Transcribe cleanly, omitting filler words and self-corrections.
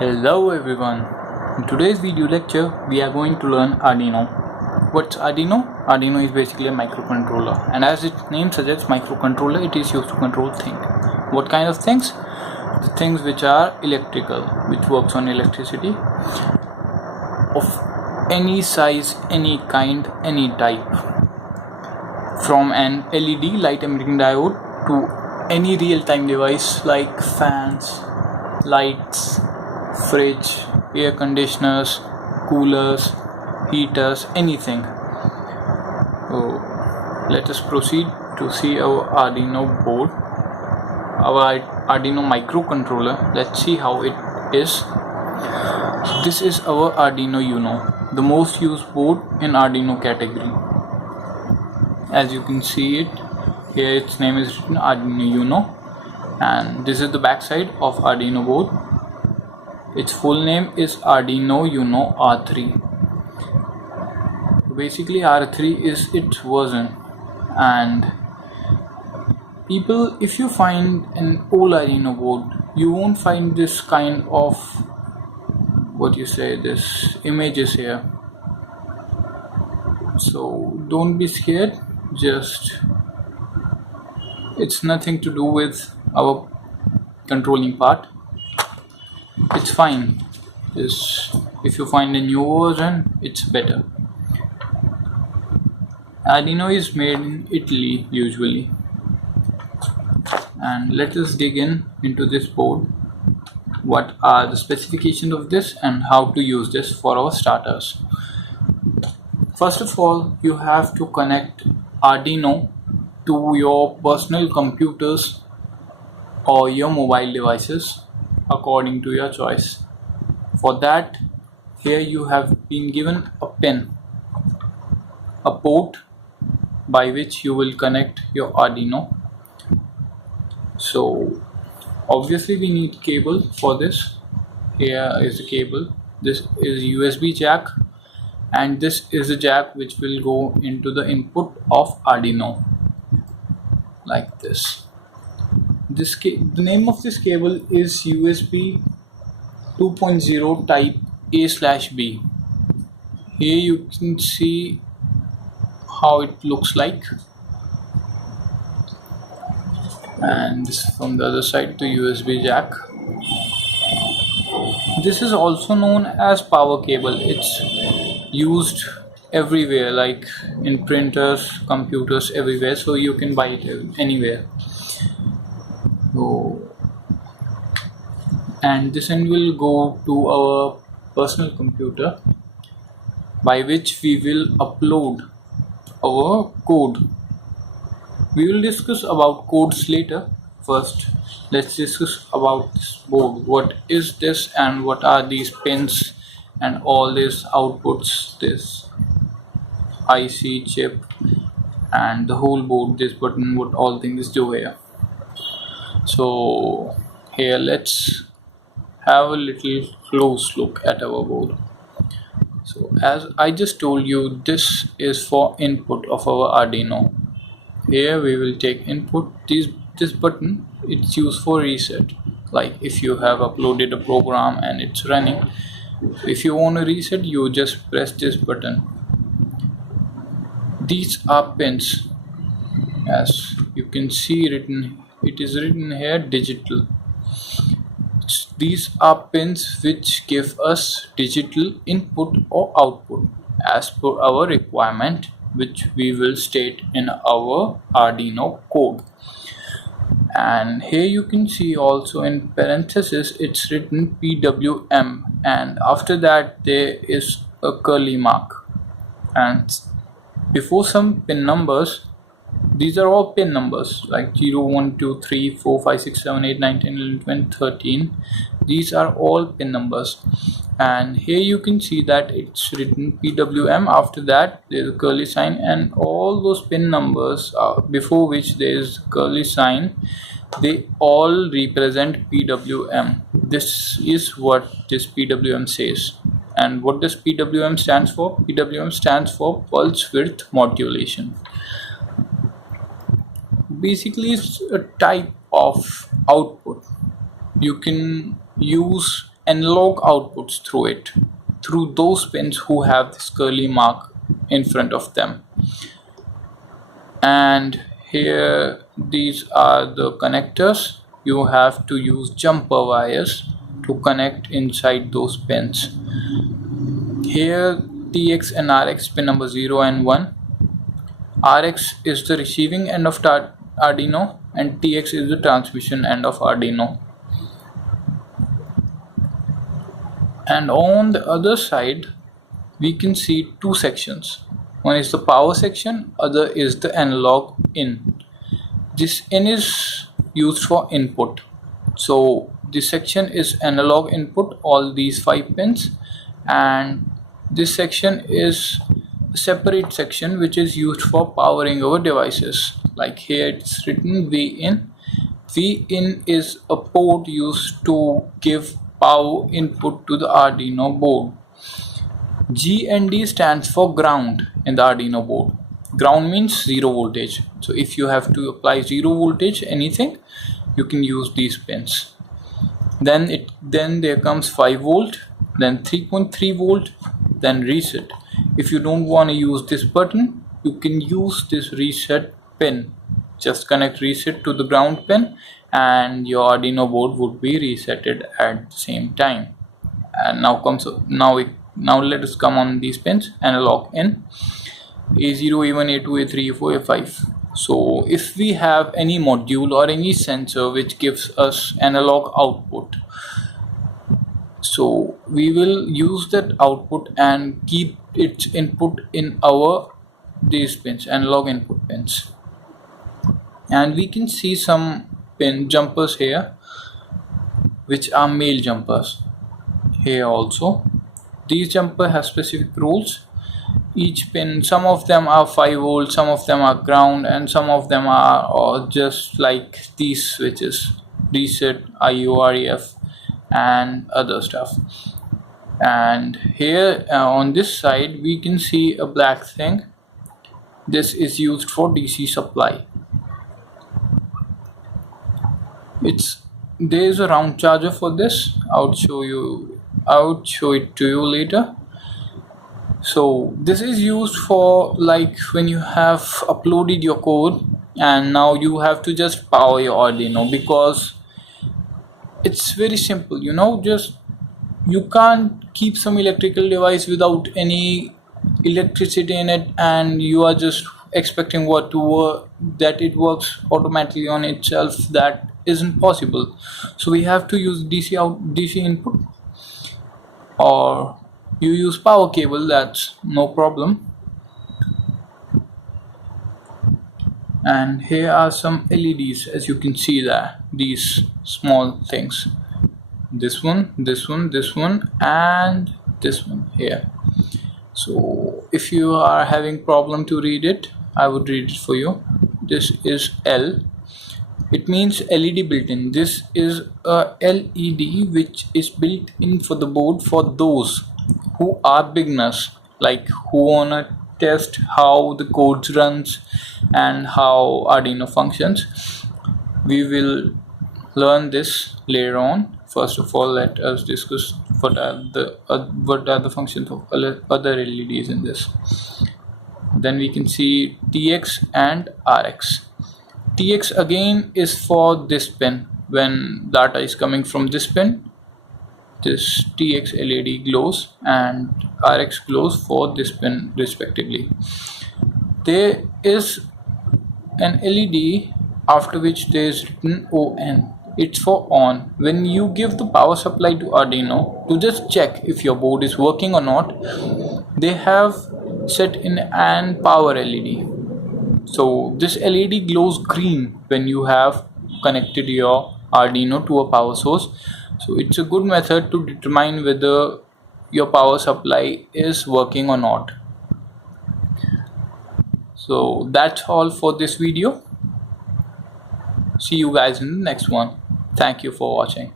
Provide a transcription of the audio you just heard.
Hello everyone. In today's video lecture we are going to learn Arduino. What's Arduino? Arduino is basically a microcontroller, and as its name suggests, microcontroller, it is used to control things. What kind of things? The things which are electrical, which works on electricity of any size, any kind, any type, from an LED light emitting diode to any real-time device like fans, lights, fridge, air conditioners, coolers, heaters, anything. So let us proceed to see our Arduino board, our Arduino microcontroller. Let's see how it is. This is our Arduino UNO, the most used board in Arduino category. As you can see it here, its name is written Arduino UNO, and this is the back side of Arduino board. Its full name is Arduino UNO R3. Basically R3 is its version, and people, if you find an old Arduino board, you won't find this kind of this images here. So don't be scared, it's nothing to do with our controlling part. It's fine. If you find a new version, it's better. Arduino is made in Italy usually. And let us dig into this board. What are the specifications of this and how to use this for our starters. First of all, you have to connect Arduino to your personal computers or your mobile devices according to your choice. For that, here you have been given a pin, a port by which you will connect your Arduino. So obviously we need cable for this. Here is the cable. This is USB jack, and this is a jack which will go into the input of Arduino like this. The name of this cable is USB 2.0 type A/B. Here you can see how it looks like, and this from the other side, the USB jack. This is also known as power cable. It's used everywhere, like in printers, computers, everywhere, so you can buy it anywhere. And this end will go to our personal computer, by which we will upload our code. We will discuss about codes later. First, let's discuss about this board. What is this and what are these pins and all these outputs, this IC chip and the whole board, this button, what all things do here. So here let's have a little close look at our board. So as I just told you, this is for input of our Arduino. Here we will take input. This button, it's used for reset. Like if you have uploaded a program and it's running, if you want to reset, you just press this button. These are pins. As you can see it is written here digital. These are pins which give us digital input or output as per our requirement, which we will state in our Arduino code. And here you can see also in parenthesis it's written PWM, and after that there is a curly mark, and before some pin numbers. These are all pin numbers like 0, 1, 2, 3, 4, 5, 6, 7, 8, 9, 10, 11, 12, 13. These are all pin numbers, and here you can see that it's written PWM. After that there is a curly sign, and all those pin numbers before which there is curly sign, they all represent PWM. This is what this PWM says. And what does PWM stands for? PWM stands for pulse width modulation. Basically it's a type of output. You can use analog outputs through it, through those pins who have this curly mark in front of them. And here these are the connectors. You have to use jumper wires to connect inside those pins. Here TX and RX pin number 0 and 1. RX is the receiving end of Arduino and TX is the transmission end of Arduino. And on the other side we can see two sections. One is the power section, other is the analog in. This in is used for input. So this section is analog input, all these 5 pins, and this section is a separate section which is used for powering our devices. Like here it's written VIN. VIN is a port used to give power input to the Arduino board. G and D stands for ground in the Arduino board. Ground means 0 voltage. So if you have to apply 0 voltage anything, you can use these pins. Then there comes 5 volt, then 3.3 volt, then reset. If you don't want to use this button, you can use this reset pin. Just connect reset to the ground pin and your Arduino board would be resetted at the same time. And now let us come on these pins. Analog in A0, A1, A2, A3, A4, A5. So if we have any module or any sensor which gives us analog output, so we will use that output and keep its input in these pins, analog input pins. And we can see some pin jumpers here which are male jumpers. Here also these jumper have specific rules. Each pin, some of them are 5 volt, some of them are ground, and some of them are just like these switches, reset, IO, REF and other stuff. And here on this side we can see a black thing. This is used for DC supply. There is a round charger for this. I would show it to you later. So this is used for like when you have uploaded your code and now you have to just power your Arduino, because it's very simple, just you can't keep some electrical device without any electricity in it and you are just expecting that it works automatically on itself. That isn't possible. So we have to use DC input, or you use power cable, that's no problem. And here are some LEDs, as you can see that these small things, this one, this one, this one, and this one here. So if you are having problem to read it, I would read it for you. This is L. It means LED built in. This is a LED which is built in for the board for those who are beginners, like who wanna test how the code runs and how Arduino functions. We will learn this later on. First of all, let us discuss what are the functions of other LEDs in this. Then we can see TX and RX. TX again is for this pin. When data is coming from this pin, this TX LED glows and RX glows for this pin respectively. There is an LED after which there is written ON. It's for on. When you give the power supply to Arduino to just check if your board is working or not, they have set in an power LED. So this LED glows green when you have connected your Arduino to a power source. So it's a good method to determine whether your power supply is working or not. So that's all for this video. See you guys in the next one. Thank you for watching.